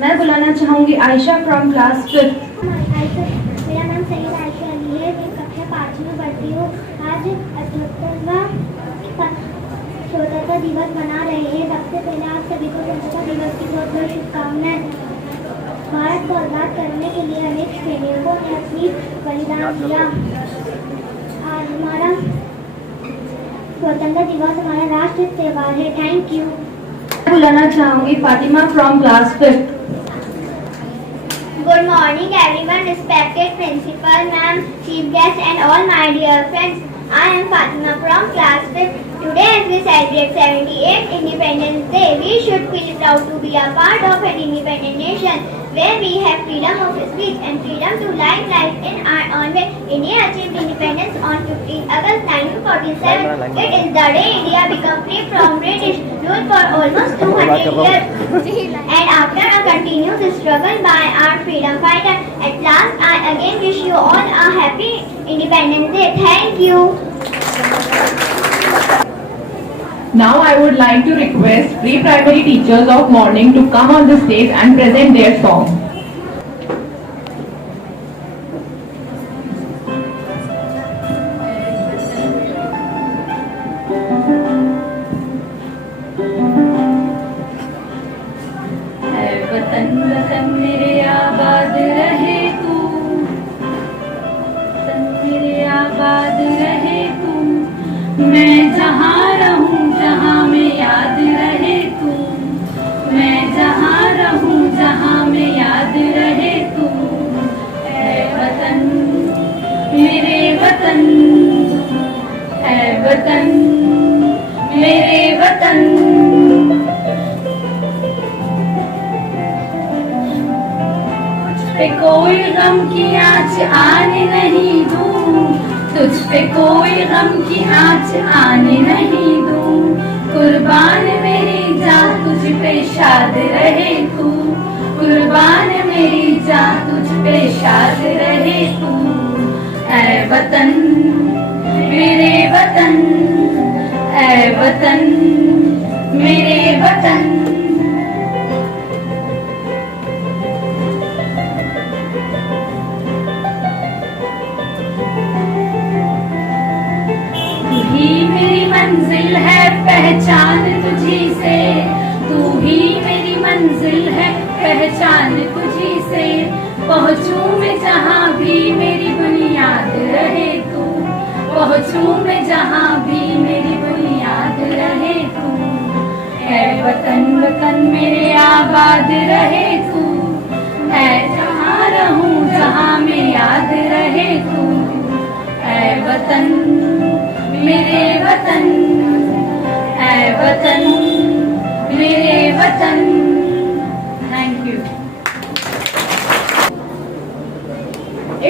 मैं बुलाना चाहूँगी आयशा फ्रॉम क्लास 5th। मेरा नाम सईद आयशा अली है, मैं कक्षा 5 में पढ़ती हूँ। आज 78वां स्वतंत्रता दिवस मना रहे हैं। सबसे पहले आप सभी को स्वतंत्रता दिवस की बहुत बहुत शुभकामनाएं। भारत को आज़ाद करने के लिए अनेक सैनिकों ने अपनी बलिदान दिया। आज हमारा स्वतंत्रता दिवस हमारा राष्ट्रीय त्योहार है। Thank you. मैं बुलाना चाहूँगी Fatima from class 5th। Good morning everyone, respected principal, ma'am, chief guest and all my dear friends. I am Fatima from class 5th. Today as we celebrate 78th Independence Day, we should feel proud to be a part of an independent nation where we have freedom of speech and freedom to live life in our own way. India achieved independence on 15 August 1947. It is the day India became free from British rule for almost 200 years. And after a continuous struggle by our freedom fighter, at last I again wish you all a happy Independence Day. Thank you. Now I would like to request pre-primary teachers of morning to come on the stage and present their song. वतन वतन मेरे आबाद रहे तू, वतन मेरे आबाद रहे तू, मैं जहाँ रहूँ जहाँ में याद रहे तू, मैं जहाँ रहूँ जहाँ में याद रहे तू। ऐ वतन मेरे वतन, ऐ वतन मेरे वतन, पे कोई गम की आँच आने नहीं दूँ, तुझ पे कोई गम की आँच आने नहीं दूँ। कुर्बान मेरी जान तुझ पे शाद रहे तू, कुर्बान मेरी जान तुझ पे शाद रहे तू। ऐ वतन मेरे वतन, ऐ वतन मेरे वतन। मंजिल है पहचान तुझी से, तू ही मेरी मंजिल है पहचान तुझी से। पहुँचूं मैं जहाँ भी मेरी बुनियाद रहे तू, पहुँचूं मैं जहाँ भी मेरी बुनियाद रहे तू। ऐ वतन वतन मेरे आबाद रहे तू, ऐ जहाँ रहूं जहाँ में याद रहे तू। ऐ वतन मेरे वतन, ऐ वतन मेरे वतन। Thank you.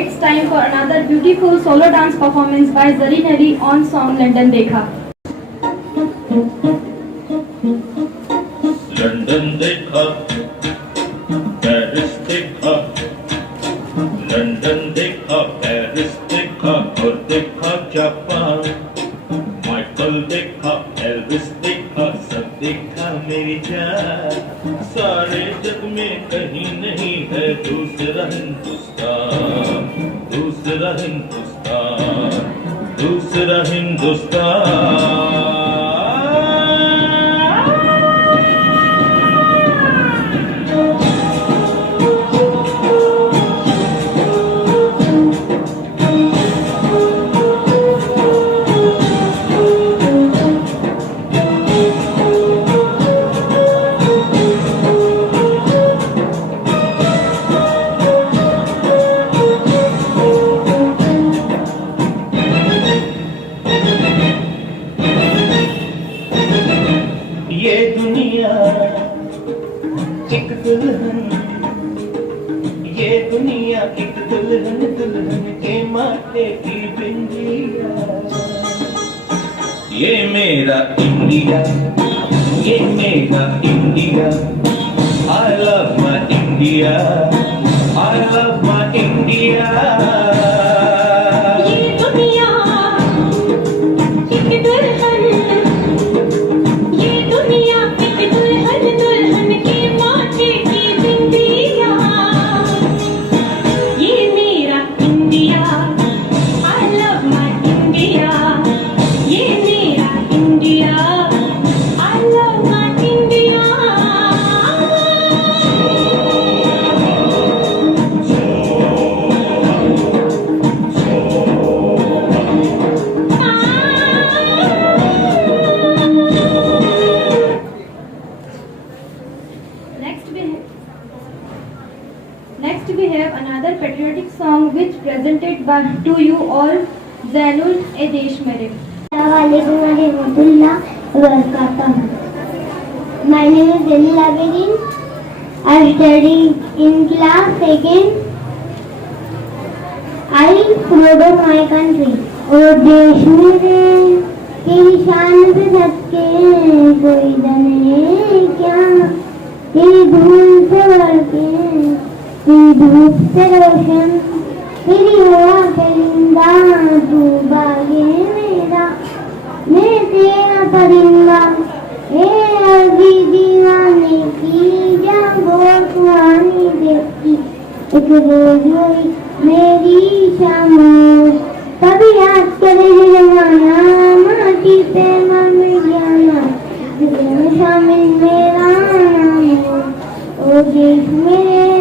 It's time for another beautiful solo dance performance by Zareen Ali on song London Dekha. London देखा, पेरिस देखा, लंदन देखा, पेरिस देखा और देखा जापान। माइकल देखा, एल्विस देखा, सब देखा मेरी जान। सारे जग में कहीं नहीं है दूसरा हिंदुस्तान, दूसरा हिंदुस्तान, दूसरा हिंदुस्तान। ये दुनिया एक दुल्हन, ये दुनिया एक दुल्हन, दुल्हन के माथे की बिंदिया। ये मेरा इंडिया, ये मेरा India. I love my India, I love my India। ये दुनिया एक दुल्हन, ये दुनिया एक दुल्हन, दुल्हन के माथे की बिंदी। presented to you all Zainul Adesh Merit. Assalamualaikum warahmatullahi wabarakatuh. My name is Zainul Abidin. I study in class 2nd. I proud of my country. ओ देश मेरे तेरी शान पे सबके कोई दने क्या तेरी धूल से बढ़ के तेरी धूप से रोशन तेरी हवा परिंदा तू बागे मेरा मैं तेरा परिंदा ए अभी दीवाने की जब वो सुहानी देखती एक रोज हुई मेरी शाम तभी याद करे जमाना माटी पे मर जाना में शामिल मेरा ओ देश मेरे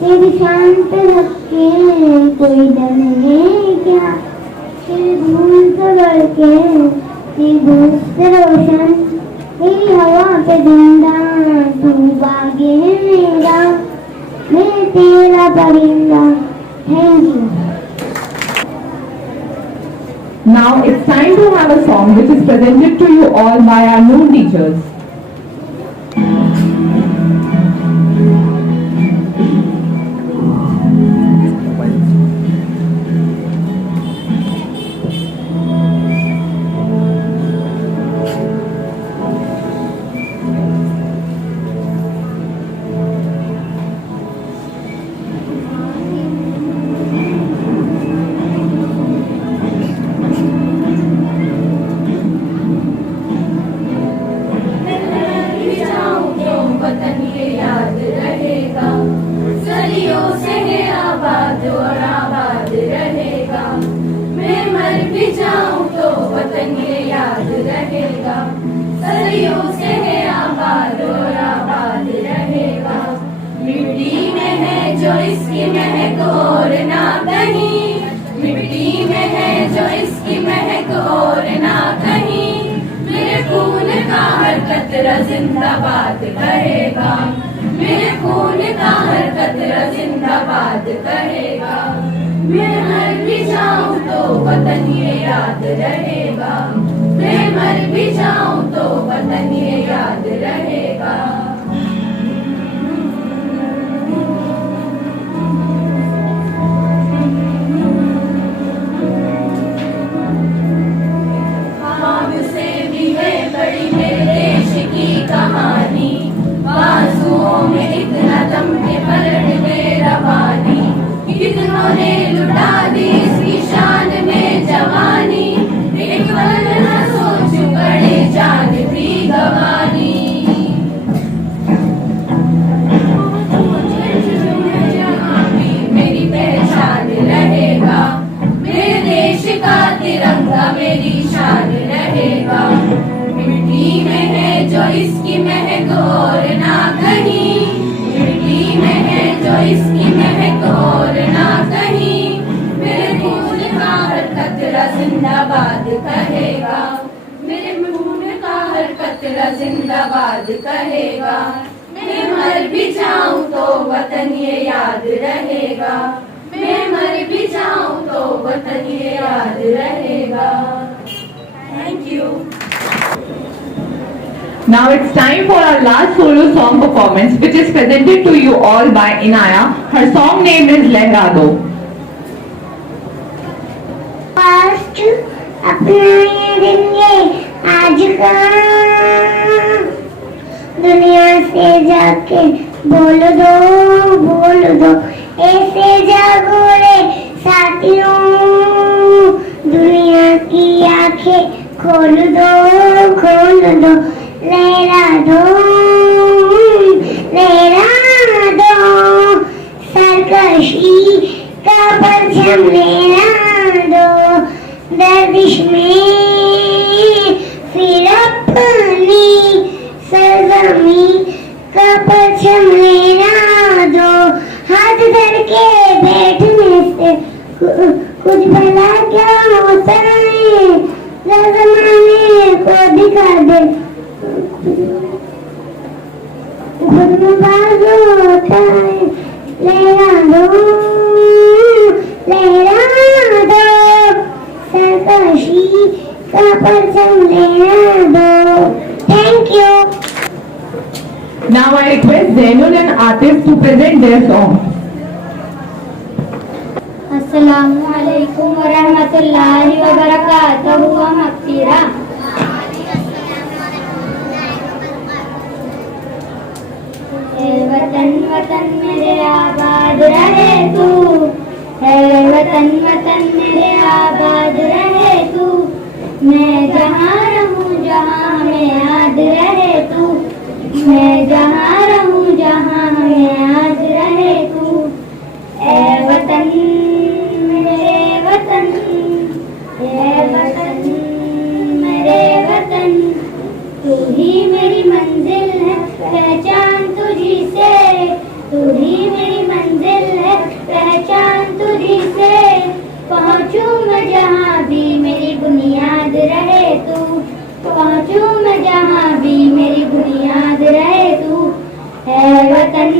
तेरी शान पे रख के कोई डर नहीं क्या तेरी धूल से बढ़ के तेरी धूप से रोशन तेरी हवा पे जिंदा तू बागे मेरा मैं तेरा परिंदा. Thank you. Now it's time to have a song which is presented to you all by our noon teachers. जो इसकी महक और ना कहीं, मिट्टी में है जो इसकी महक और ना कहीं, मेरे खून का हर कतरा जिंदाबाद कहेगा, मेरे खून का हर कतरा जिंदाबाद कहेगा, मैं मर भी जाऊं तो वतन ये याद रहेगा, मैं मर भी जाऊं तो वतन ये याद रहेगा. कहानी बाजुओं में इतना दम के पलट गए रवानी, कितनों ने लुटा दी इसकी शान में जवानी, एक पल न सोच पड़े जान भी गवानी. जहाँ भी मेरी पहचान रहेगा, मेरे देश का तिरंगा मेरी शान रहेगा, मिट्टी में है जो इसकी महक और ना कहीं, मिट्टी में है जो इसकी महक और ना कहीं, मेरे खून का हर कतरा जिंदाबाद कहेगा, मेरे खून का हर कतरा जिंदाबाद कहेगा, मैं मर भी जाऊं तो वतन ये याद रहेगा, मैं मर भी जाऊं तो वतन ये याद रहेगा. Thank you. Now it's time for our last solo song performance, which is presented to you all by Inaya. Her song name is Lehra Do. First, अपना ये दिन ये आज का दुनिया से जाके बोल दो ऐसे जागो रे साथियों, दुनिया की आंखें खोल दो, लहरा दो सरकशी का परचम लहरा दो, गर्दिश में फिर अपनी सरजमी का परचम लहरा दो, हाथ धर के बैठने से कुछ भला क्या होता है, जमाने को दिखा दे खुद में बाजू होता है, लहरा दो परचम लेना दो. Thank you. Now I request Zainul and Atif to present their song. अस्सलामु अलैकुम व रहमतुल्लाहि व बरकातहू व मग़फ़िरा. है वतन वतन मेरे आबाद रहे तू, है वतन वतन मेरे आबाद रहे तू. मैं जहाँ रहूँ जहाँ हमें याद रहे तू, मैं जहाँ रहूँ जहाँ हमें याद रहे तू. ऐ वतन मेरे वतन, ऐ वतन मेरे वतन, तू ही मेरी मंजिल है पहचान तुझी से, तू ही मेरी मंजिल है पहचान तुझी से. पहुँचूं मैं जहाँ भी मेरी बुनियाद रहे तू, पहुँचूं मैं जहाँ भी मेरी बुनियाद रहे तू. है वतन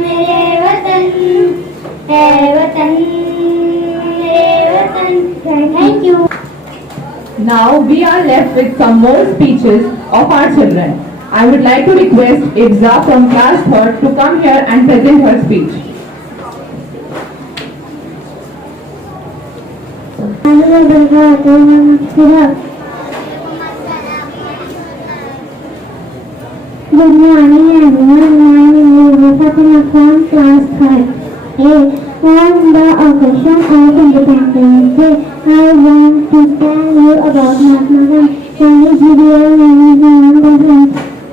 मेरे वतन, है वतन मेरे वतन. Thank you. Now we are left with some more speeches of our children. I would like to request Ibza from class 3rd to come here and present her speech. Good morning everyone, my name is Fatima from class 3rd A. On the occasion of Independence Day, I want to tell you about Mahatma Gandhi. Gandhiji was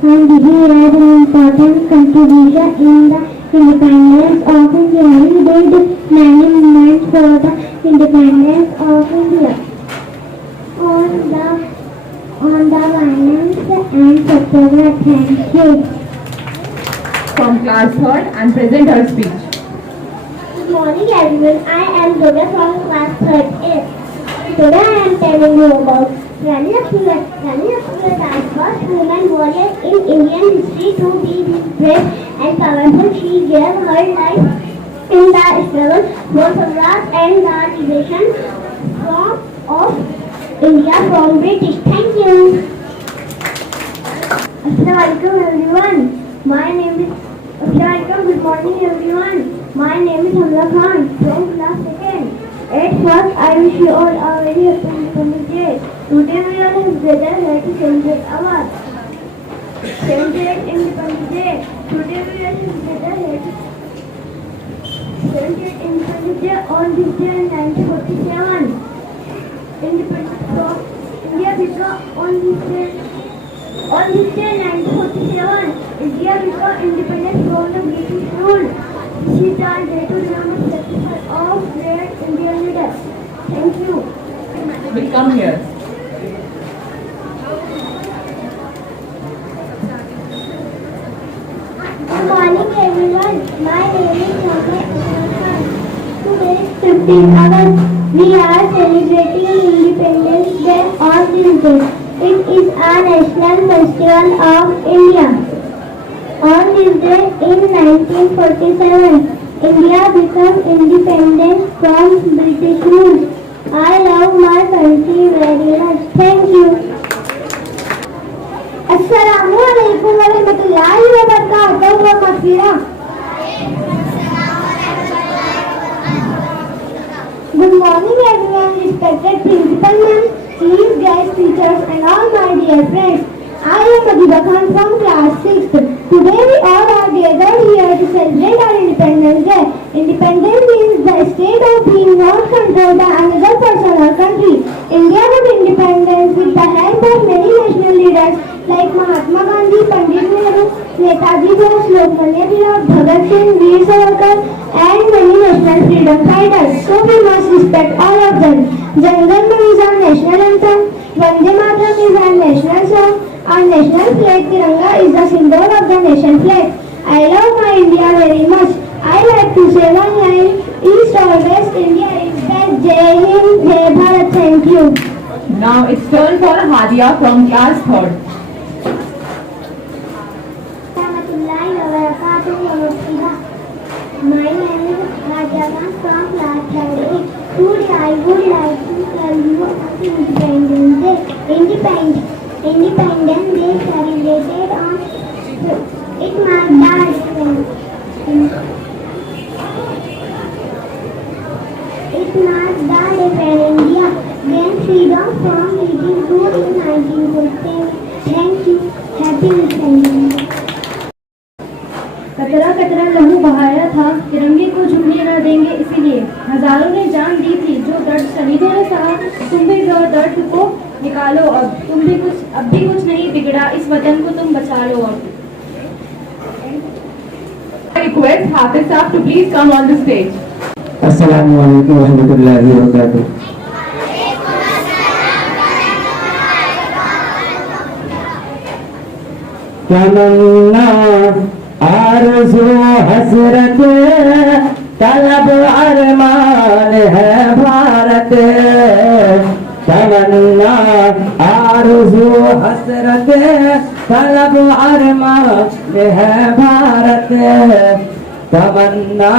and he had an important contribution in the independence of India. He did many movements for the independence of India. On the violence and satyagrah. Thank you. From class 3rd and present her speech. Good morning everyone, I am Durga from class 3rd A. Today I am telling you about Rani Lakshmi. Rani Lakshmi was the first woman warrior in Indian history to be brave and powerful. She gave her life in the struggle for Swaraj and the liberation of India from British. Thank you. Assalamualaikum everyone. My name is Assalamualaikum. Good morning everyone. My name is Hamza Khan from class 2nd. At first, I wish you all a very happy Independence Day. Today we are together here to celebrate our 78th Independence Day. Today we are together here to celebrate Independence Day on this day in 1947. Independence from India became on this day in 1947. India became independent from the British rule. This is the day to remember the sacrifice of great Indian leaders. Thank you. Will come here. Good morning everyone. My name is Mohammed Usman Khan. Today is 15th August. We are celebrating Independence Day on this day. It is a national festival of India. On this day in 1947, India became independent from British rule. I love my country very much. Thank you. Assalamu alaikum wa rahmatullahi wa barakatuh wa maghfirah. Good morning everyone, respected principal ma'am, chief guest teachers and all my dear friends. I am Adiba Khan from class 6th. Today we all are gathered here to celebrate our Independence Day. Independence means the state of being not controlled by another person or country. India got independence with the help of many national leaders like Mahatma Gandhi, Pandit Nehru, Netaji Bose, Lokmanya Tilak, Bhagat Singh, Veer Savarkar and many national freedom fighters. So we must respect all of them. Jan Gan Man is our national anthem. Vande Mataram is our national song. Our national flag Tiranga is the symbol of the nation flag. I love my India very much. I like to say one line, East or West, India is best. Jai Hind, Jai Bharat. Thank you. Now it's turn for Hadia from class 3rd. Rahmatullahi wa barakatuh wa maghfirah. My name is Hadia Khan from class 3rd. Today I would like to tell you about Independence Day. Independence Day celebrated on it marked the day when India gained freedom from British rule in 1947. Thank you. Happy Independence Day. कतरा कतरा लहू बहाया था, तिरंगे को झुकने न देंगे इसीलिए। हजारों ने जान दी थी, जो दर्द शहीदों ने सहा, तुम भी दर्द को निकालो अब भी कुछ नहीं बिगड़ा, इस वतन को तुम बचा लो अब। I request Hafiz Saab to please come on the stage. अस्सलामु अलैकुम रहमतुल्लाहि व बरकातुहू। तमन्ना आरज़ू हसरत तलब अरमान है भारत। तमन्ना आरज़ू हसरत तलब अरमान है भारत। तमन्ना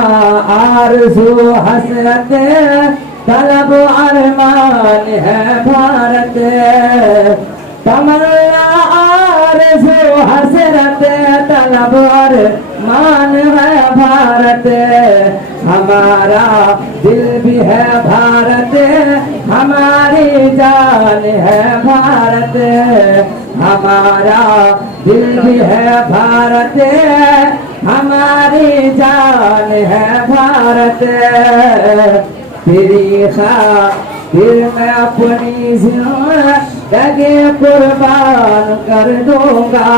आरज़ू हसरत तलब अरमान है भारत। तमन्ना आरज़ू हसरत तलब अरमान है भारत। हमारा दिल भी है भारत, हमारी जान है भारत। हमारा दिल भी है भारत, हमारी जान है भारत। तेरी खातिर मैं अपनी जिंदगी कुर्बान कर दूंगा।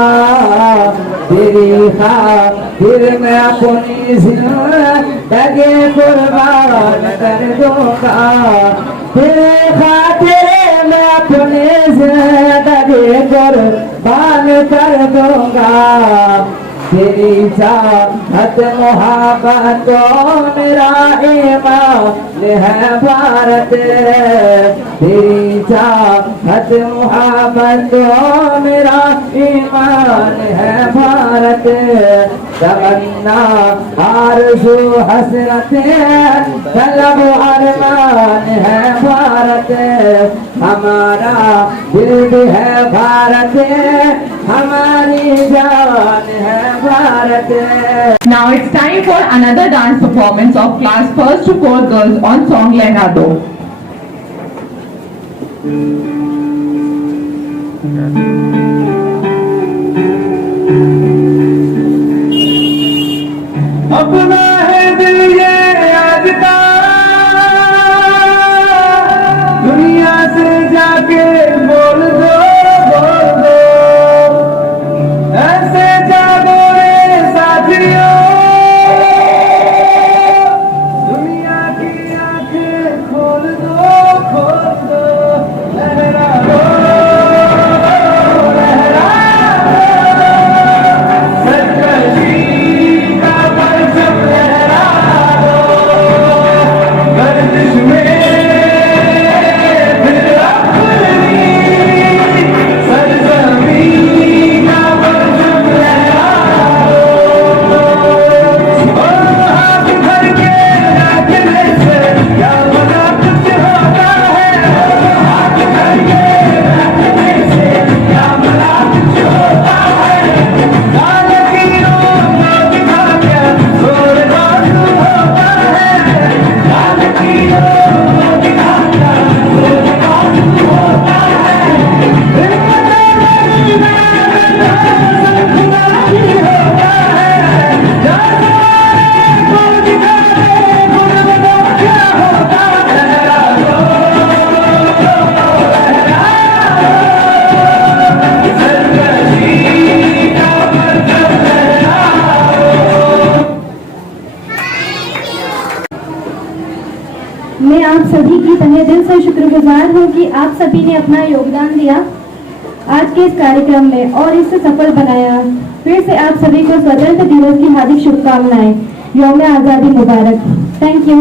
तेरी खातिर मैं अपनी जिंदगी कुर्बान कर दूंगा। तेरे खातिर मैं अपनी जिंदगी कुर्बान कर दूंगा। तेरी चाहत मोहब्बत को मेरा ईमान है भारत। तेरी चाहत मोहब्बत को मेरा ईमान है भारत। तमन्ना आरज़ू हसरत तलब अरमान है भारत। हमारा दिल भी है भारत, हमारी जान है Bharat. Now it's time for another dance performance of class 1st to 4th girls on song Leonardo. अपना है दिल ये आज का, दुनिया से जाके बोल दो ऐसे जागो रे साथियों। दुनिया की आंखें खोल दो लहरा दो लहरा दो। सरकशी का परचम लहरा दो, गर्दिश में फिर अपनी सरजमीं का परचम लहरा दो। हाथ भर के नाचने से क्या बना कुछ होता है। हाथ भर के नाचने से क्या बना कुछ होता है। लाल की रोक दिखा के जोरदार होता है। लाल की रोक दिखा के जोरदार होता है। हिम्मत मैं आप सभी की तहे दिल से शुक्रगुजार हूँ कि आप सभी ने अपना योगदान दिया आज के इस कार्यक्रम में और इसे सफल बनाया। फिर से आप सभी को स्वतंत्रता दिवस की हार्दिक शुभकामनाएं। यौम आज़ादी मुबारक। Thank you.